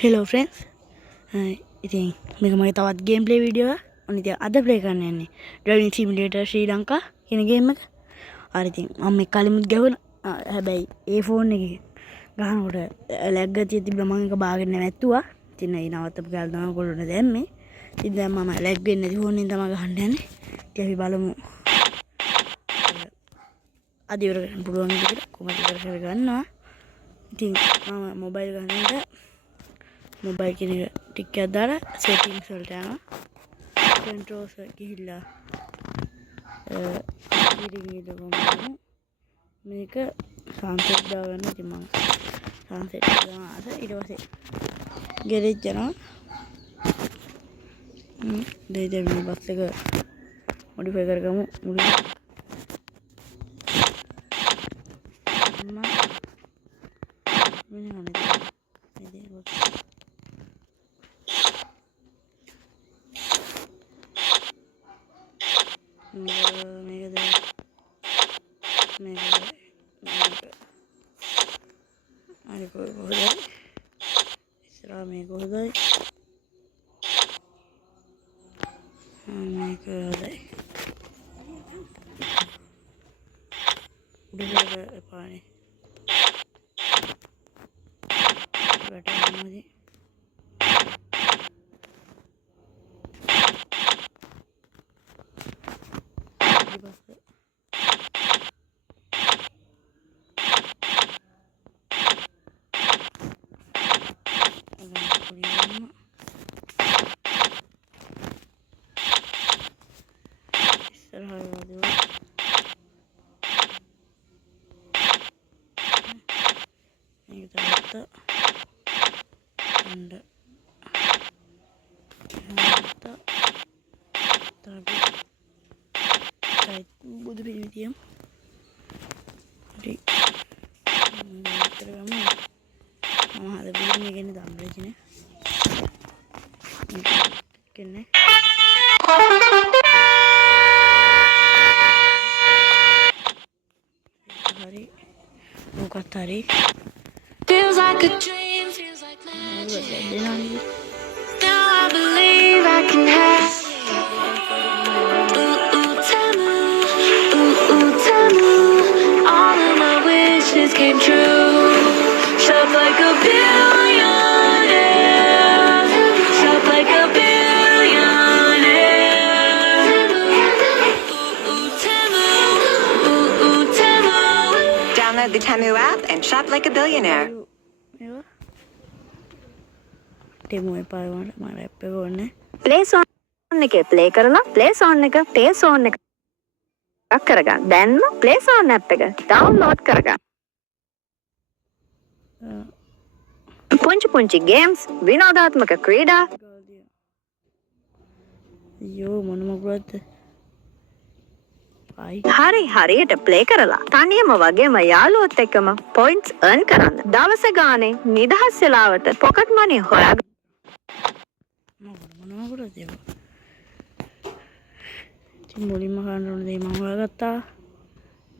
Hello friends. ඉතින් මේක මගේ තවත් ගේම් ප්ලේ වීඩියෝ එකක්. ඉතින් අද ප්ලේ කරන්න යන්නේ Driving Simulator ශ්‍රී ලංකා කියන ගේම් එක. හරි ඉතින් මම මේ කලිමුත් ගැහුණා. හැබැයි ඒ ෆෝන් එකේ ගහනකොට ලැග් ගතිය තිබ්බා මම ඒක බාගෙන නැවැත්තුවා. ඉතින් ඒ නවත්තපු කාලේ තමයි ඔයගොල්ලෝ දැම්මේ. ඉතින් දැන් මම ලැග් වෙන්නේ නැති ෆෝන් එකෙන් තමයි ගහන්න යන්නේ. ඉතින් අපි බලමු. අද ඉවර කරන්න පුළුවන් විදිහට කොහොමද ඉවර කරගන්නවා. ඉතින් මම මොබයිල් ගන්නකොට මොබයිල් කියන එක ටික එකක් දාලා සෙටින්ග්ස් වලට යනවා. කන්ට්‍රෝල්ස් ගිහිල්ලා ස්ටීරින්ග් එක ගමු. මේක සන්සෙට් දාගන්න. ඉතින් මම සන්සෙට් දානවා. ඊට පස්සේ ගෙරේජ් යනවා. දැන් මේ බස් එක මොඩිෆයි කරගමු. බුදු පිළිවිතියම් හරි කරගමු. මම හදපු මේක ඉන්නේ දම්බරජිනේ කියන්නේ හරි මොකක්ද හරි feels like a dream feels like magic now I believe I can have came true. Shop like a billionaire. Shop like a billionaire. Temu. Temu. Download the Temu app and shop like a billionaire. Temu app මම app එක ඕනේ. Play Zone එකේ play කරලා Play Zone එක Pay Zone එක කරගන්න. දැන්ම Play Zone app එක download කරගන්න. පුංචි ගේම්ස් විනෝදාත්මක ක්‍රීඩා අයියෝ මොන මොකක්ද හරියට ප්ලේ කරලා තනියම වගේම යාළුවොත් එක්කම පොයින්ට්ස් earn කරන්න. දවස ගානේ නිදහස් වෙලාවට පොකට් මනි හොයාගන්න. මොන මොකටද ඒක? ඉතින් මුලින්ම ගන්න ඕනේ දේ මම හොයාගත්තා.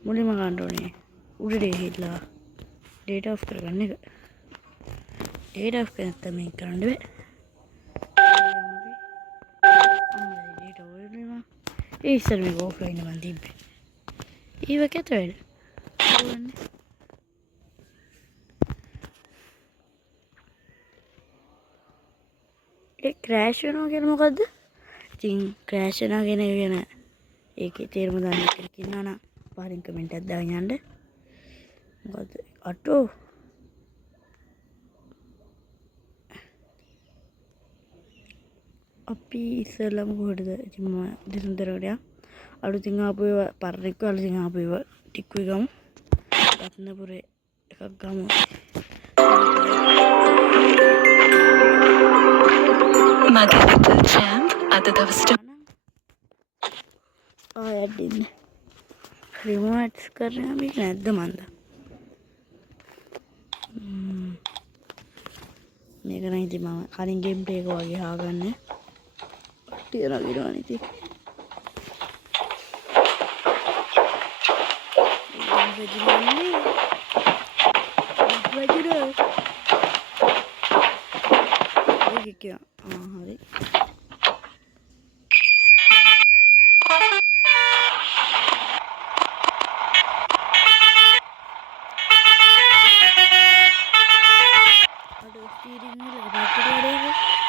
මුලින්ම ගන්න ඕනේ උඩට ගිහිල්ලා data off කරගන්න එක. data off කරන්න තමයි කරන්න බෑ. data ඔයනවා. ඒ ඉස්සර මේක offline මන් තිබ්බේ. ඊව කැත වෙල. ඒ crash වෙනවා කියන්නේ මොකද්ද? ඉතින් crash වෙනවා කියන එක ගැන ඒකේ තේරුම දන්න කෙනෙක් ඉන්නවා නම් පාරින් කමෙන්ට් එකක් දාගෙන යන්න. මොකද්ද? අටෝ අපි ඉස්සෙල්ලම කොහෙටද ඉතින් මම දෙසුන්දරකට යා අලුතින් ආපු ඒවා පරණෙක්ව අලුතින් ආපු ඒවා ටිකුයි ගමු. රත්නපුරේ එකක් ගමු. මගේ ලිටල් චැම්ප් අද දවසට ආයෙත් ඉන්න රිමෝට්ස් කරන්න අපි නැද්ද මන්ද? මේක නම් ඉතින් මම කලින් ගේම් ප්ලේ එක වගේ හාගන්නේ තියනවා කියනවා ඉතින් කියනවා. හරි. අද ස්ටීරින් වීල් එක පැත්තට වැඩේක.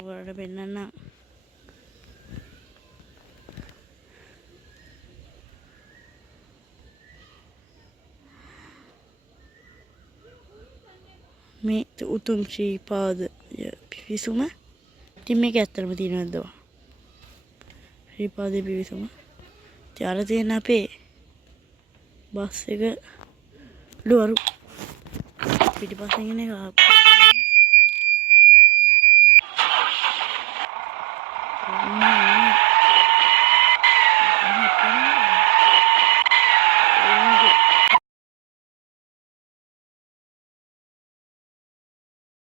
වලට පෙන්නන්න මේ උතුම් ශ්‍රී පාද පිවිසුම ඉතින් මේක ඇත්තටම තියෙනවද ශ්‍රී පාදයේ පිවිසුම ඉතින් අර තියෙන අපේ බස් එක ලුවරු පිටිපස්සෙන් එන එක Oh,